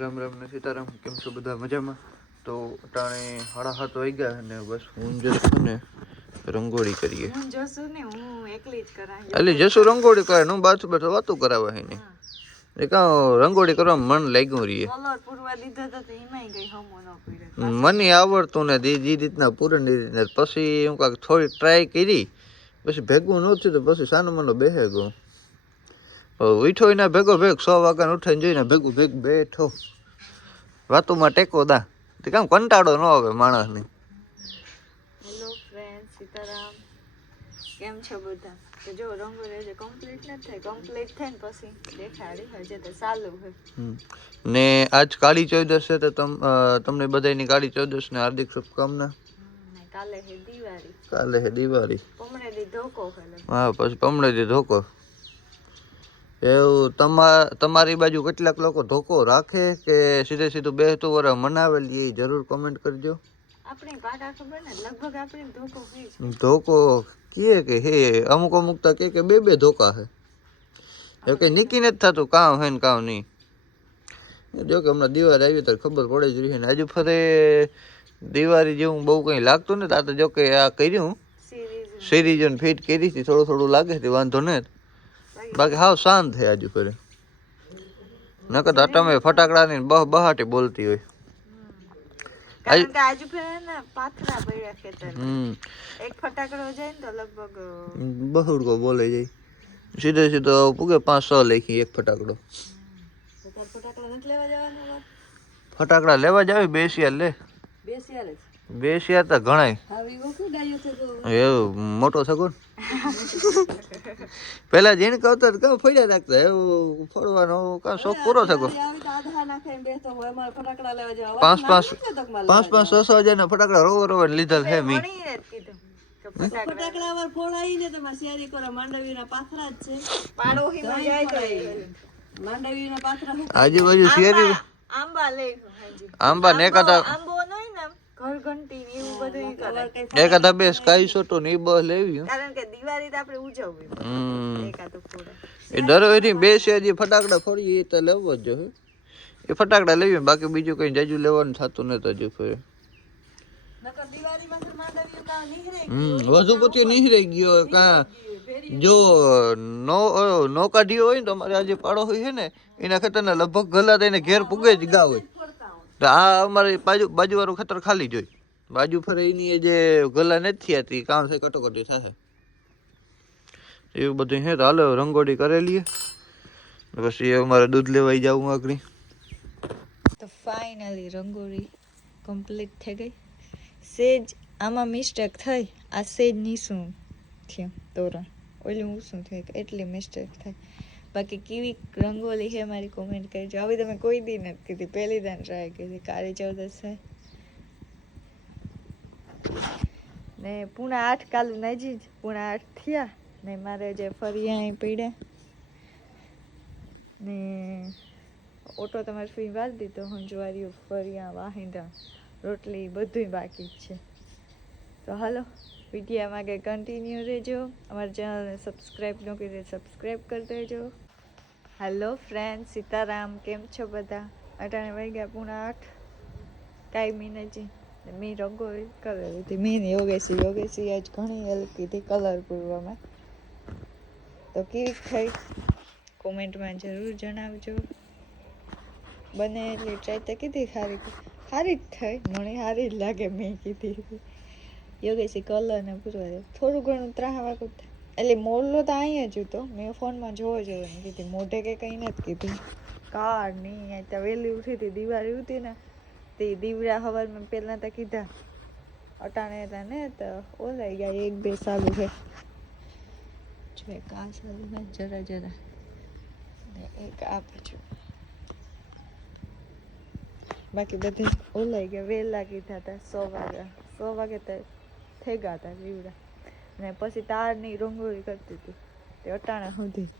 રામ રામ ને સીતારામ. કેમ છો બધા? મજામાં? તો અટાણે 7:30 વાગ્યા અને બસ હું જશું ને રંગોળી કરીએ. હું જશું ને હું એકલી જ કરાય. એટલે જશું રંગોળી કરે હું બાજુ બેઠો વાતો કરાવવા હે ને એ કા રંગોળી કરવા મન લાગ્યું રહીએ. કલર પૂરવા દીધા તો એમાંય કઈ હમો ન પડ્યો. મને આવડતું ને જે રીતના પૂરણ રીતના પછી હું કાંઈક થોડી ટ્રાય કરી પછી ભેગું ન થયું તો પછી સાનો મનો બેહે ગયો. ઉઠો એના ભેગો ભેગ 100 વાગ્યાને ઉઠાઈને જોઈને ભેગું ભેગ બેઠો વાતોમાં ટેકો દા તે કામ કંટાળો ન આવે માણસને. Hello friend, Sitaram. કેમ છો બધા? તો જો રંગોળી હજી કમ્પ્લીટ નથી થઈ. કમ્પ્લીટ થાય ને પછી દેખાડી હજી તો ચાલુ છે. ને આજ કાળી ચૌદશ છે તો તમને બધાની કાળી ચૌદશ ને હાર્દિક શુભકામના. કાલે હે દિવાળી. કાલે હે દિવાળી. પમણે દી ધોકો છે. હા પછી પમણે દી ધોકો. એવું તમારી બાજુ કેટલાક લોકો ધોકો રાખે કે સીધે સીધું બેસતું વરસ મનાવેલી એ જરૂર કોમેન્ટ કરજો. આપણી પાડા ખબર ને લગભગ આપણે ધોકો છે. ધોકો કે હે અમુક તો કે બે ધોકા હે એ કે નીકી નથી થતું કામ હે ને કામ નહીં. જો કે હમણાં દિવાળી આવી તો ખબર પડે જ રહી ને હજુ ફરે દિવાળી જેવું બહુ કંઈ લાગતું ને આ તો જો કે આ કર્યું સિરીઝ ફિટ કરી હતી થોડું લાગે છે વાંધો નહીં. બાકી હાવ શાંત છે આજુ ફરે નકર તો તમે ફટાકડાની બહાટી બોલતી હોય. કારણ કે આજુ ફરે ને પાથરા પડ્યા ખેતર. એક ફટાકડો જાય ને તો લગભગ બહુડકો બોલે જાય સીધો પૂગે 5-6 લેખી એક ફટાકડો. ફટાકડા નથી લેવા જવાના? ફટાકડા લેવા જાવ 2 શિયાર લે. 2 શિયાર 2 શિયાર તો ઘણાય એવું મોટો થકો પેલા જેને કહતા કાં ફોડ્યા નાખતા એવું ફોડવાનો કાં શોખ પૂરો થકો. 5-6 હજાર ના ફટાકડા રોવા લીધા છે મી. ફટાકડા વાર ફોડાઈને તમારે શિયારી કરે માંડવીના પાથરા જ છે. પાડોહીમાં જાય તો માંડવીના પાથરા આજુબાજુ શિયારી આંબા લે. આંબા ને એકાદા આંબો નહીં ને ઘર ઘંટી ને એવું બધું કરે. એકાદા બે સ્કાય શોટો ને એ બસ લેવી કારણ કે દિવાળી તો આપણે ઉજવવી. એકાદો ફોડે એ દરવેથી 2 શિયાર ફટાકડા ફોડીએ એ તો લેવો જ જોઈએ. એ ફટાકડા લેવી બાકી બીજું કઈ જાજુ લેવાનું થતું નથી હજુ ફરે. વધુ પછી નીહરાઈ ગયો કાં જો નો કાઢ્યો હોય ને તો અમારે આજે પાડો હોય છે ને એના ખેતરના લગભગ ગલા થઈને ઘેર પૂગે જ ગા હોય તો આ અમારે બાજુવાળું ખેતર ખાલી જોઈ બાજુ ફરે એની જે ગલા નથી થયા હતી કામ છે કટોકટી થશે એવું બધું છે. તો હાલો રંગોળી કરેલી પછી અમારે દૂધ લેવાઈ જવું આગળ. તો ફાઇનલી રંગોળી કમ્પ્લીટ થઈ ગઈ. સેજ આમાં મિસ્ટેક થઈ આ સેજ નીસું થયું તોરણ ઓલું ઊંસું થયું એટલી મિસ્ટેક થઈ. બાકી કેવી રંગોળી છે મારી કોમેન્ટ કરજો. હવે તમે કોઈ દી નથી કીધી પહેલી દાન ટ્રાય કરી કાળી ચૌદશ છે ને 7:30 કાલ નજી જ 7:30 થયા ને મારે જે ફરિયા પડ્યા ને ઓટો તમારે ફી વાર દીધો હંજવારીઓ ફરિયા વાહિંદા રોટલી બધું બાકી જ છે. તો હાલો વિડીયોમાં કે કન્ટિન્યુ રહેજો. અમારી ચેનલને સબસ્ક્રાઈબ ન કરી સબસ્ક્રાઈબ કરી દેજો. Hello friend, Sitaram. કેમ છો બધા? અટાણે વાગ્યા 7:30 કાંઈ મીનજી મેં રંગોળી કરેલી હતી. મેં યોગેશી આજ ઘણી હેલ્પ કીધી કલર પૂરવામાં. તો કેવી થઈ કોમેન્ટમાં જરૂર જણાવજો. બને એટલી ટ્રાય તો કીધી સારી જ થઈ મને સારી જ લાગે મેં કીધી. યોગેશી કલર ને પૂરવા દે થોડું ઘણું ત્રાહવાકું એટલે મોરલો તો અહીંયા જ હતો. મેં ફોનમાં જોવો જોવાની કીધી મોઢે કે કંઈ નથી કીધું. કાર નહીં ત્યાં વહેલી ઉઠી હતી દિવાળી હતી ને તે દીવડા હવારમાં પહેલાં તો કીધા અટાણે હતા ને તો ઓલાઈ ગયા 1-2 સાલું છે જો એક આ સાલું છે જરા ને એક આ પાછું બાકી બધે ઓલાઈ ગયા. વહેલા કીધા હતા 100 વાગે તો થઈ ગયા હતા દીવડા ને પછી તારની રંગોળી કરતી હતી તે અટાણા સુધી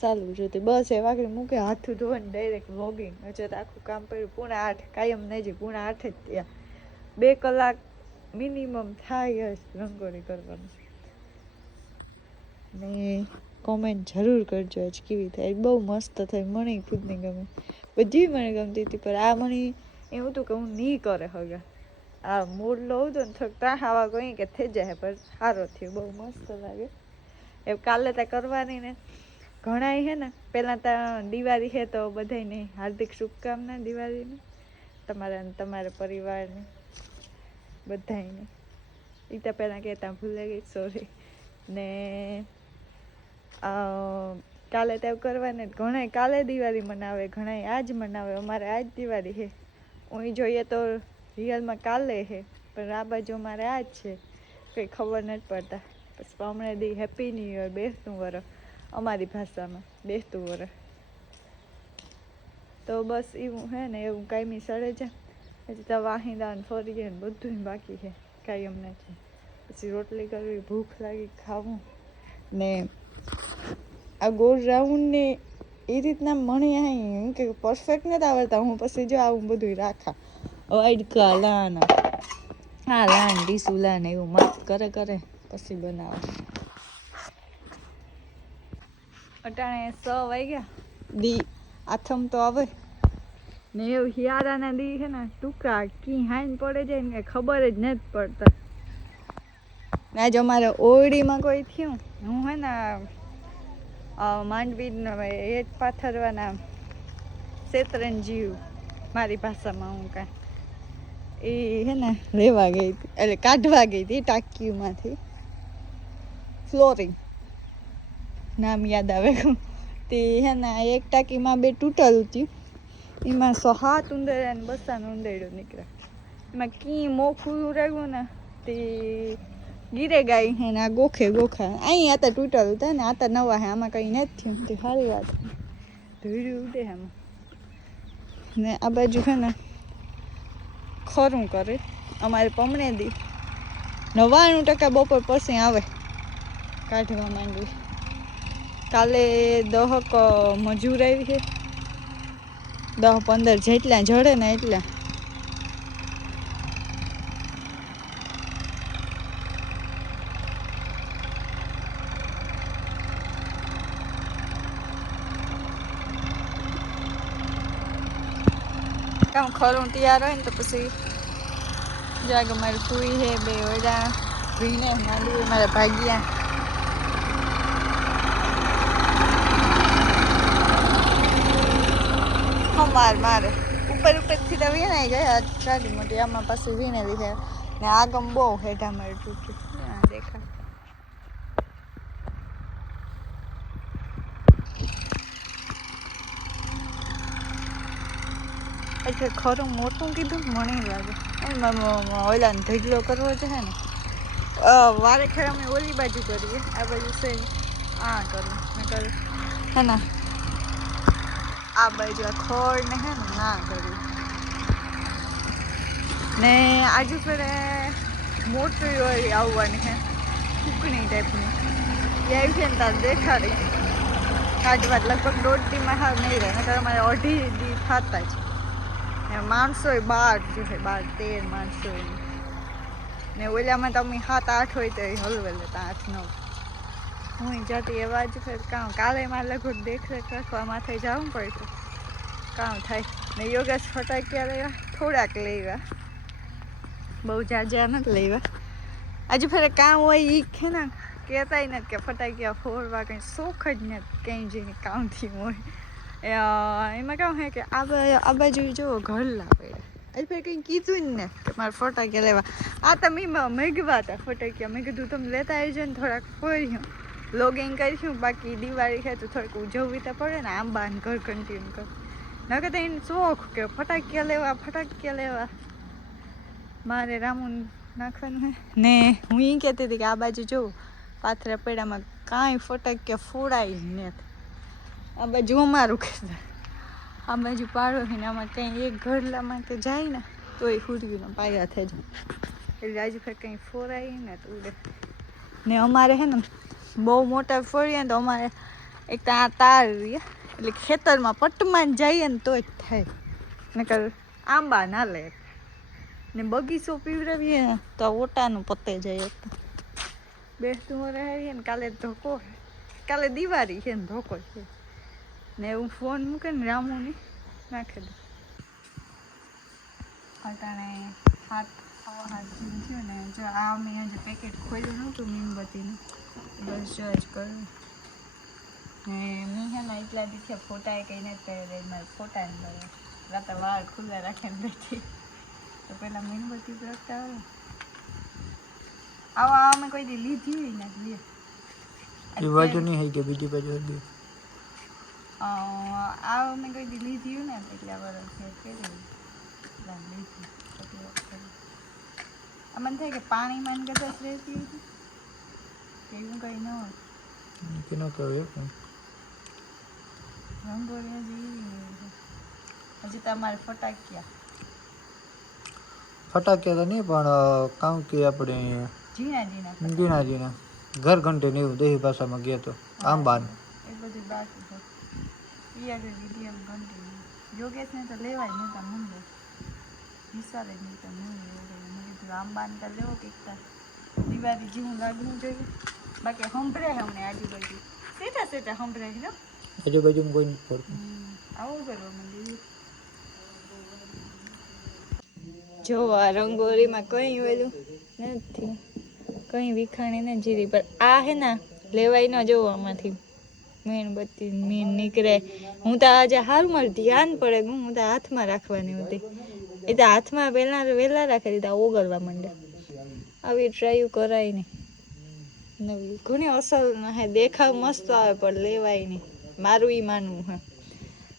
ચાલુ જોતી બસ એ વાગડી મૂકે હાથું ધોઈને ડાયરેક્ટ વ્લોગિંગ. હજુ તો આખું કામ પડ્યું 7:30 કાયમ નહીં 7:30 જ ત્યાં 2 કલાક મિનિમમ થાય જ રંગોળી કરવાનું. ને કોમેન્ટ જરૂર કરજો આજ કેવી થાય. બહુ મસ્ત થઈ મને ખુદને ગમે. બધી મને ગમતી હતી, પણ આ મને એવું હતું કે હું નહીં કરે હગા. આ મૂડ લઉં તો ને થોડુંક ત્યાં આવા ગઈ કે થઈ જાય, પણ સારો થયો, બહુ મસ્ત લાગે. એ કાલે ત્યાં કરવાની ને ઘણા હે ને, પહેલાં ત્યાં દિવાળી છે તો બધાને હાર્દિક શુભકામના દિવાળીની, તમારા તમારા પરિવારને બધાને. એ તો પહેલાં કહેતા ભૂલે ગઈ, સોરી. ને કાલે ત્યાં કરવાને ઘણા કાલે દિવાળી મનાવે, ઘણા આજ મનાવે. અમારે આજ દિવાળી છે. હું જોઈએ તો રિયલમાં કાલે છે, પણ આ બાજુ અમારે આજ છે, કંઈ ખબર નથી પડતા. પછી હમણાં દી હેપી ન્યૂ યર, બેસતું વરસ અમારી ભાષામાં, બેસતું વરસ. તો બસ એવું હે ને, એવું કાંઈ સડે છે. પછી તો વાહિંદા ને ફરીએ ને બધું બાકી છે, કાંઈ એમ નથી. પછી રોટલી કરવી, ભૂખ લાગી, ખાવું ને આ ગોળ રાઉન્ડ ને એ રીતના મને અહીં કે પરફેક્ટ નથી આવડતા. હું પછી જો આવું બધું રાખા વાઇડકા લાન હા લાન ડીસું લાન એવું માપ કરે પછી બનાવે. અટાણે 6 વાગ્યા, દી આથમ તો આવે ને એવું હિયારાના દી છે ને, ટૂંકા કી હાઈન પડે જાય ને ખબર જ નથી પડતા. ને આજે અમારે ઓરડીમાં કોઈ થયું, હું હે ને માંડવી હેઠ પાથરવાના શેતરંજીવ મારી ભાષામાં હું કાંઈ એ હે ને લેવા ગઈ હતી, એટલે કાઢવા ગઈ હતી ટાંકીમાંથી. ફ્લોરિંગ નામ યાદ આવે તે હે ને, એક ટાંકીમાં 2 તૂટેલું હતું, એમાં 7 ઉંદરડા ને 2 ઉંદરડો નીકળ્યા. એમાં કી મોખું રહ્યું ને તે ગીરે ગાય હે ને, આ ગોખા અહીં આ તો તૂટેલું હતા ને, આ તો નવા હે, આમાં કંઈ નથી થયું. તે સારી વાત, ધોઈડું ઉડે આમાં. ને આ બાજુ છે ને ખરું કરે અમારે પમણે દી 99% બપોર પછી આવે કાઢવા માંડવી. કાલે 10 મજૂર આવી છે, 10-15 જેટલા જડે ને એટલા. કામ ખરું તૈયાર હોય ને તો પછી જાગ મારી ફૂઈ હે, 2 ઓડા ભીને માંડવી મારા ભાગ્યા. મારે ઉપરથી તો વીણાઈ ગયા ગાડી મોટી, આમાં પાછી વીણેલી છે ને આગમ બહુ હેઠા મારી તૂટી દેખાય. એટલે ખરું મોટું કીધું મને લાગે ઓલાને ઢગલો કરવો છે ને, વારે ખેર અમે ઓલી બાજુ કરીએ, આ બાજુ છે આ કરું હે ને, આ બાજુ આ ખોળ ને હે ને ના કર્યું ને. આજુ ફેરે મોટી હોય આવવાની હે, કુકણી ટાઈપની એ આવી છે ને, તાર દેખાડી કાઢવા લગભગ 1.5 દી હાર નહીં રહે, નકર અમારે 2.5 દી થતા જ. માણસો 12 જોઈએ, 12-13 માણસો ને ઓલામાં તો અમે 7-8 હોય તો એ હલવે લેતા 8-9. હું જતી એવા જ ફેર કામ કાલે મારે લગભગ દેખરેખ રાખવા માથે જવું પડશે, કામ થાય ને. યોગેશ ફટાકિયા લેવા થોડાક લેવા, બહુ જાજા નથી લેવા. આજે ફેર કામ હોય એ છે ને, કહેતાય નથી કે ફટાકિયા ફોડવા કંઈ શોખ જ નથી, કંઈ જઈને કામથી હોય. એમાં કહું હે કે આ બાજુ જુઓ ઘરલા પડ્યા, આજે ફેર કંઈ કીધું જ ને કે મારે ફટાકિયા લેવા. આ તો મેઘવા હતા ફટાકિયા, મેં કીધું તમે લેતા આવજો ને, થોડાક ફોડ્યું લોગિંગ કરીશું. બાકી દિવાળી છે તો થોડીક ઉજવવી તો પડે ને, આંબા ને ઘર કન્ટિન્યુ કર નકર તો એને શોખ કે ફટાકિયા લેવા. મારે રામું નાખવાનું હે ને. હું એ કહેતી હતી કે આ બાજુ જોઉં પાથરા પેડામાં કાંઈ ફટાકિયા ફોડાય નથી. આ બાજુ અમારું ખેતર, આ બાજુ પાડો છે ને, આમાં કંઈ એક ઘરલામાં કે જાય ને તો એ હુરીનો પાયા થઈ જાય, એટલે આજુ ફેર કંઈ ફોરાય ને તો ઉડે ને. અમારે છે ને બહુ મોટા ફોડીએ ને તો અમારે એક તો આ તાર રહીએ, એટલે ખેતરમાં પટમાં જઈએ ને તો જ થાય, નકર આંબા ના લે ને. બગીચો પીવડાવીએ ને તો ઓટાનું પતે જાય. બેસતું રહીએ ને, કાલે ધોકો, કાલે દિવાળી છે ને ધોકો છે ને. હું ફોન મૂકે ને રામુની નાખી દો. અટાણે હાથ જેવું થયું ને, જો આ મેં હજી પેકેટ ખોલ્યું નહોતું મીણબત્તીનું, બસ જો જ કર્યું ને. મેં હે ને એટલા દીઠે ફોટા કંઈ નથી કર્યો, મારે ફોટા ને કર્યો રાતે વાળ ખુલ્લા રાખીને બેઠી. તો પેલા મીણબત્તી પ્રગટા આવે આવા અમે કોઈ દી લીધી હોય ને લે એ બાજુ નહીં હોય કે બીજી બાજુ હતી? આ અમે કોઈ દી લીધી હોય ને એટલા વર્ષ કેવી લીધી. મને થાય કે પાણીમાં ને કદાચ રહેતી હતી કે એવું કંઈ ન હોય. કે ન કહેવાય પણ રંગોળી હજી તમારે ફટાક્યા ફટાક્યા તો નહીં, પણ કામ કે આપણે ઝીણા ઝીણા ઘર ઘંટે ને એવું દેહી ભાષામાં ગયા તો આંબાન એ બધું બાકી છે. એ આગળ દીધી એમ કન્ટિન્યુ યોગેશને તો લેવાય નહોતા મુંબઈ વિશાલે જ નહીં તો મુંબઈ મેં કીધું આંબાન તો લેવો કીધા દિવાળી જેવું લાગવું જોઈએ. બાકી સંભળાય અમને આજુબાજુ સેટા સેટા સંભળાય ને આજુબાજુમાં કોઈ નથી પડતું. આવું કરવા માંડી. જો આ રંગોળીમાં કંઈ ઓલું નથી, કંઈ વિખાણી ને જીરી પર આ હે ને લેવાય ન જવું આમાંથી મીણબત્તી મીણ નીકળે. હું તો આજે હારું મારું ધ્યાન પડે હું તો હાથમાં રાખવાની હતી, એ તો હાથમાં વહેલા રાખી દીધા ઓગળવા માંડે. આવી ટ્રાય કરાય નહીં. નવી ઘણી અસલ હે, દેખાવ મસ્ત આવે પણ લેવાય નહીં મારું એ માનવું હે.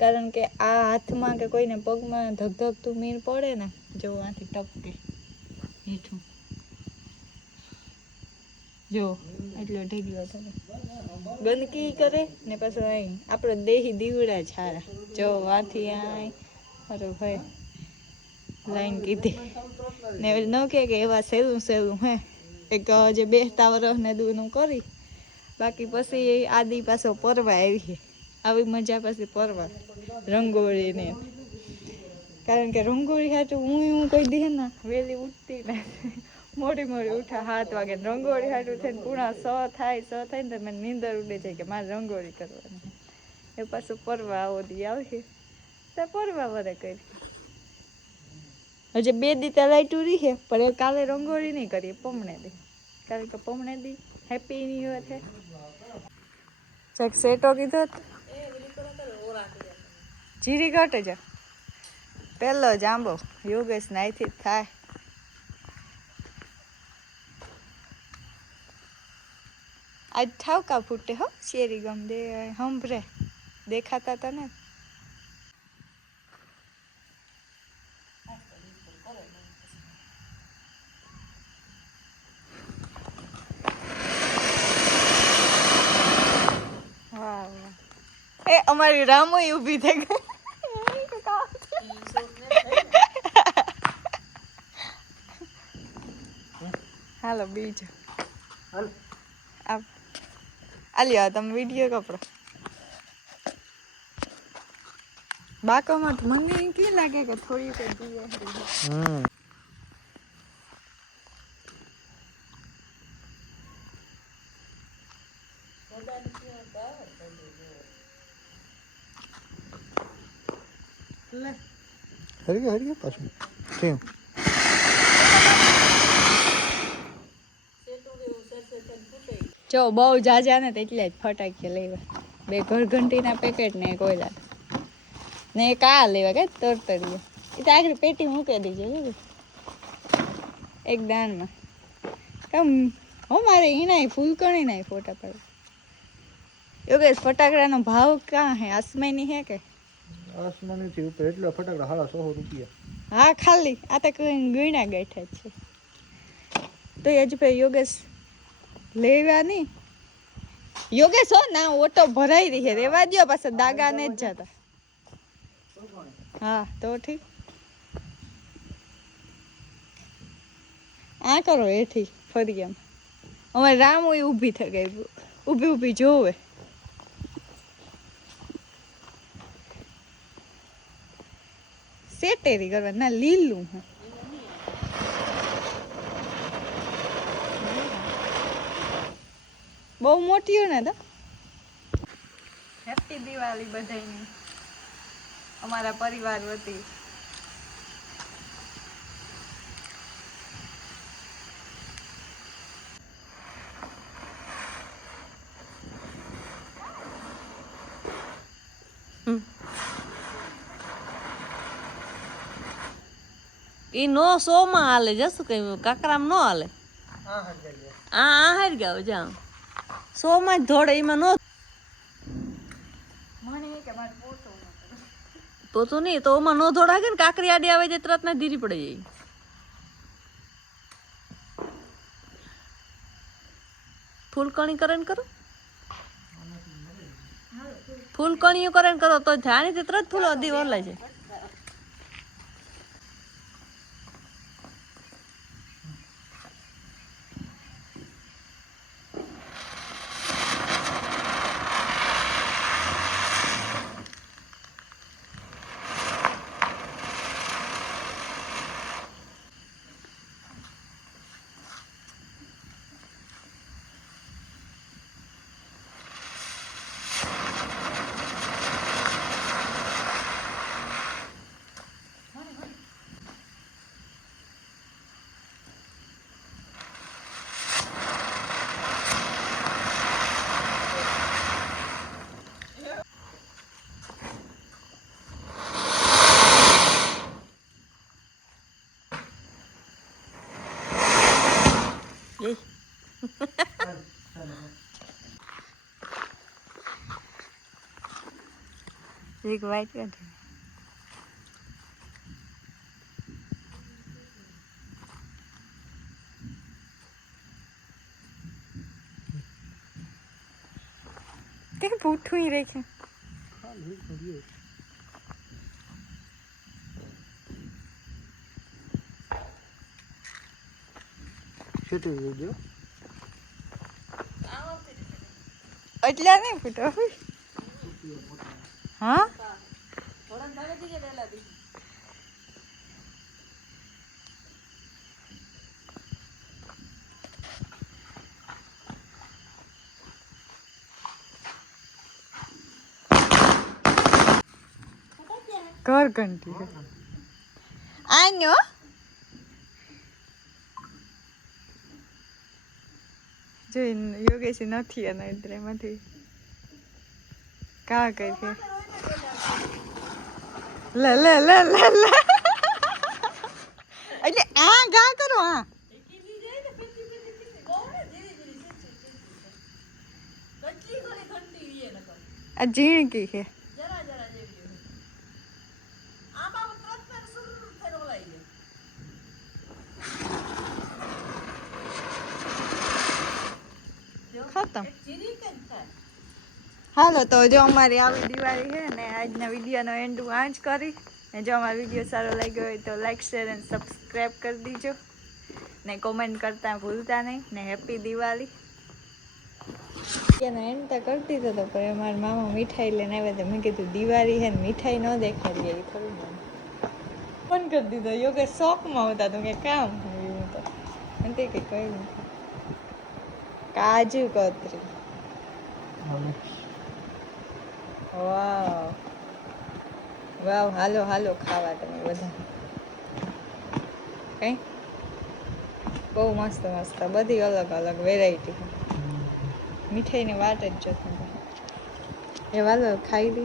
કારણ કે આ હાથમાં કે કોઈને પગમાં ધગધગતું મીણ પડે ને જો આથી ટપકે મીઠું જો એટલો ઢીગલો થાય ગંદકી કરે ને પાછું અહીં આપણો દેહી દીવડા જ હારા. જો આથી આ અરે ભાઈ લાઈન કીધી ને ન કે એવા સહેલું સહેલું હે એક જે બેસતા વરસ ને દૂનું કરી બાકી પછી આદિ પાછો પરવા આવી આવી મજા પછી પરવા રંગોળીને. કારણ કે રંગોળી હાટું હું કહી દે ને વહેલી ઉઠતી ને મોડી ઉઠા 7 વાગે રંગોળી હાટું થઈને પૂણા 6 થાય ને તો મને નીંદર ઉડે જાય કે મારે રંગોળી કરવાની. એ પાછું પરવા આવો દી આવશે તો પરવા વરે કરી. હજી 2 દી તો લાઈટું રહી છે પણ એ કાલે રંગોળી નહીં કરીએ પમણે દી, કારણ કે પમણે દી હેપી ન્યુ યર છે. ચેક સેટો કીધો જીરી ઘટે છે પહેલો જાંબો યોગેશ નાઈથી જ થાય. આજ ઠાવકા ફૂટે હો શેરી ગમ દે હંભરે દેખાતા તને. એ અમારી રામો ઊભી થઈ ગઈ. હાલો બીજો આલ્યો તમે વિડીયો કપડો બાકોમાં તો મને કેવું લાગે કે થોડી કઈ દીવે. હરી ગયા પાછું કેમ જો બહુ જાજા ને એટલે જ ફટાકીએ લેવા 2 ઘરઘંટીના પેકેટ ને એક ઓલા ને એક આ લેવા કે તરતરીએ એ તો આગળ પેટી મૂકી દીજો એક દાનમાં કેમ હો મારે એના ફૂલકણી ના ફોટા પાડે. યોગેશ ફટાકડાનો ભાવ ક્યાં હે આસમાની હે કે આસમાની થી ઉપર એટલા ફટાકડા 150 રૂપિયા? હા ખાલી આ તો કોઈ ગીણા ગાંઠા છે તો હજુ ભાઈ યોગેશ લેવા નહીં. યોગેશ હો ના ઓટો ભરાઈ રહી છે રેવા દો પાછા દાગા ને જ જતા. હા તો ઠીક આ કરો એથી ફરી એમ અમારે રામ હોય ઊભી થઈ ગઈ ઊભી જોવે. સેટેરી કરવા ના લીલું હે બહુ મોટી ને તો હેપી દિવાળી બધાયને. અમારા પરિવાર વતી. ઈ નો સો માં હાલે જશું કઈ કાકરામ નો હાલે આ હાર ગયા જામ સો માં જ ધોડે એમાં નો તો નહીં તો ઓમાં નો ધોડા કે ને કાકરી આડી આવે છે તરત ના ધીરી પડી જાય. ફૂલકણી કરે ને કરો ફૂલકણીઓ કરે ને કરો તો જાણી તે તરત ફૂલો દી ઓલાય છે. એક વાઈટ કરી તે પૂઠું રે છે. એટલા નહીં ફૂટો. હા ઘર ઘંટી આન્યો જોઈ યોગેશ નથી અને ઇધર એમાંથી કા કરી છે લે લે લે લે લે એટલે આ ગા કરો આ આ ઝીણકી છે. ખતમ. હાલો તો જો અમારી આવી દિવાળી છે ને આજના વિડીયોનો એન્ડ હું આ જ કરી ને જો અમારો વિડીયો સારો લાગ્યો હોય તો લાઈક શેર અને સબસ્ક્રાઈબ કરી દીજો ને કોમેન્ટ કરતા ભૂલતા નહીં ને હેપી દિવાળી. એનો એન્ડ તો કરતી હતો પણ મારા મામા મીઠાઈ લઈને આવ્યા તો મેં કીધું દિવાળી છે ને મીઠાઈ ન દેખાડીએ એ થોડું ફોન કરી દીધો યોગે શોખમાં હતા તો કે કામ હું તો તે કંઈ કહી નથી. કાજુ કતરી વાવ વાવ હાલો હાલો ખાવા તમે બધા કઈ બહુ મસ્ત મસ્ત બધી અલગ અલગ વેરાયટી મીઠાઈની વાત જ જો એ વાલો ખાઈ લે.